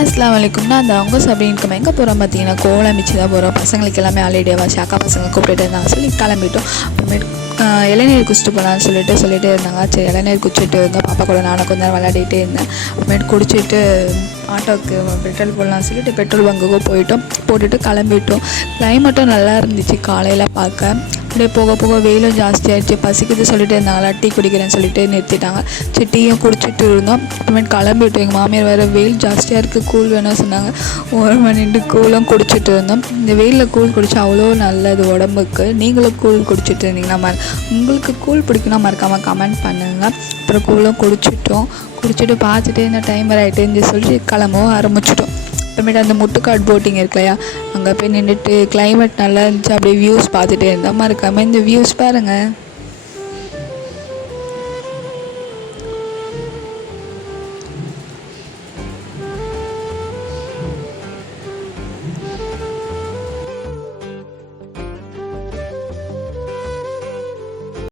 அஸ்ஸலாமு அலைக்கும். நான் அந்த அவங்க சபரினுக்கு எங்கே போகிறோம் பார்த்தீங்கன்னா, கோலம் மிச்சு தான் போகிறோம். பசங்களுக்கு எல்லாமே ஆல்ரெடி வாசி அக்கா பசங்க கூப்பிட்டுட்டு இருந்தாங்க, சொல்லி கிளம்பிட்டோம். அப்புறமேட்டு இளநீர் குடிச்சிட்டு போகலான்னு சொல்லிட்டே இருந்தாங்க. சரி, இளநீர் குடிச்சிட்டு இருந்தோம். பாப்பா கூட நானும் கொஞ்ச நேரம் விளையாடிட்டே இருந்தேன். அப்புறமேட்டு குடிச்சிட்டு ஆட்டோவுக்கு பெட்ரோல் போடலான்னு சொல்லிட்டு பெட்ரோல் பங்குக்கும் போட்டுட்டு கிளம்பிட்டோம். கிளைமேட்டும் நல்லா இருந்துச்சு காலையில் பார்க்க. அப்படியே போக போக வெயிலும் ஜாஸ்தியாகிடுச்சு. பசிக்குது சொல்லிட்டு இருந்தாங்களா, டீ குடிக்கிறேன்னு சொல்லிட்டு நிறுத்திட்டாங்க. சரி, டீயும் குடிச்சிட்டு இருந்தோம். அப்புறமேட்டு கிளம்பிட்டோம். எங்கள் மாமியார் வேறு வெயில் ஜாஸ்தியாக இருக்குது, கூழ் வேணும்னு சொன்னாங்க. ஒரு மணிட்டு கூழும் குடிச்சிட்டு இருந்தோம். இந்த வெயிலில் கூழ் குடித்தா அவ்வளோ நல்லது உடம்புக்கு. நீங்களும் கூழ் குடிச்சிட்டு இருந்தீங்கன்னா உங்களுக்கு கூழ் பிடிக்குன்னா மறக்காமல் கமெண்ட் பண்ணுங்கள். அப்புறம் கூழும் குடிச்சிட்டு பார்த்துட்டு இந்த டைம் வர ஆகிட்டு சொல்லி கிளம்பவும் ஆரம்பிச்சிட்டோம். அப்புறமேட்டு அந்த முட்டுக்காடு போட்டிங் இருக்கு இல்லையா, அங்கே போய் நின்றுட்டு கிளைமேட் நல்லா இருந்துச்சு. அப்படியே வியூஸ் பார்த்துட்டே இருந்தால் மறக்காமல் இந்த வியூஸ் பாருங்கள்.